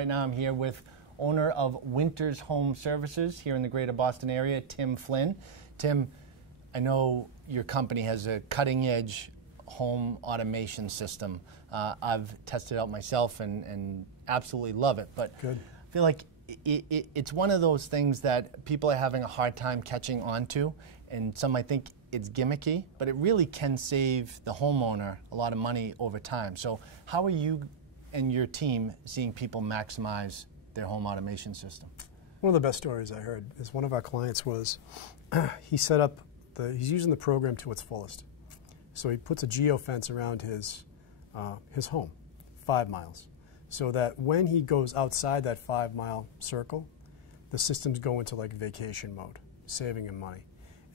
Right now I'm here with owner of Winters Home Services here in the greater Boston area, Tim Flynn. Tim, I know your company has a cutting-edge home automation system. I've tested it out myself and absolutely love it, but Good. I feel like it's one of those things that people are having a hard time catching on to, and some might think it's gimmicky, but it really can save the homeowner a lot of money over time. So how are you and your team seeing people maximize their home automation system? One of the best stories I heard is one of our clients was, he's using the program to its fullest. So he puts a geofence around his home, 5 miles, so that when he goes outside that 5-mile circle, the systems go into like vacation mode, saving him money.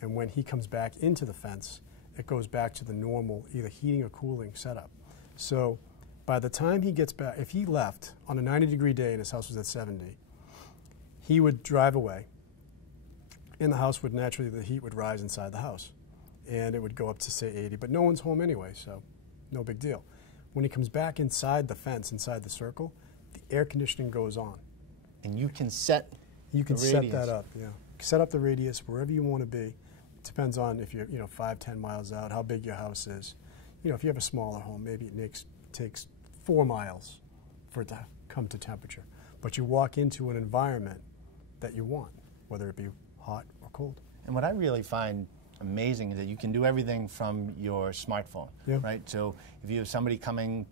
And when he comes back into the fence, it goes back to the normal either heating or cooling setup. So by the time he gets back, if he left on a 90-degree day and his house was at 70, he would drive away. In the house would naturally, the heat would rise inside the house. And it would go up to, say, 80. But no one's home anyway, so no big deal. When he comes back inside the fence, inside the circle, the air conditioning goes on. And you can set set that up, yeah. Set up the radius wherever you want to be. It depends on if you're 5-10 miles out, how big your house is. If you have a smaller home, maybe it takes 4 miles for it to come to temperature. But you walk into an environment that you want, whether it be hot or cold. And what I really find amazing is that you can do everything from your smartphone, yeah. right? So if you have somebody coming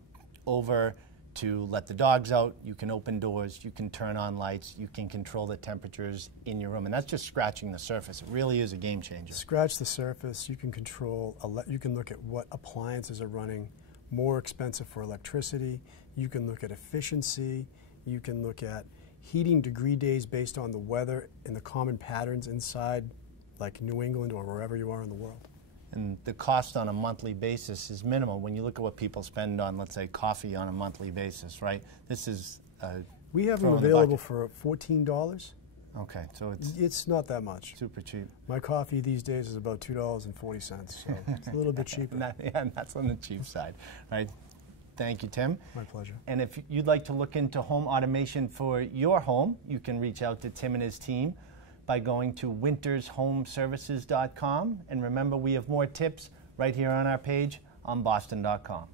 over to let the dogs out, you can open doors, you can turn on lights, you can control the temperatures in your room, and that's just scratching the surface. It really is a game changer. Scratch the surface, you can control, you can look at what appliances are running more expensive for electricity, you can look at efficiency, you can look at heating degree days based on the weather and the common patterns inside like New England or wherever you are in the world. And the cost on a monthly basis is minimal when you look at what people spend on, let's say, coffee on a monthly basis, right? This is we have them available for $14. Okay, so it's not that much. Super cheap. My coffee these days is about $2.40, so it's a little bit cheaper. And that's on the cheap side, right? Thank you, Tim. My pleasure. And if you'd like to look into home automation for your home, you can reach out to Tim and his team by going to wintershomeservices.com. And remember, we have more tips right here on our page on boston.com.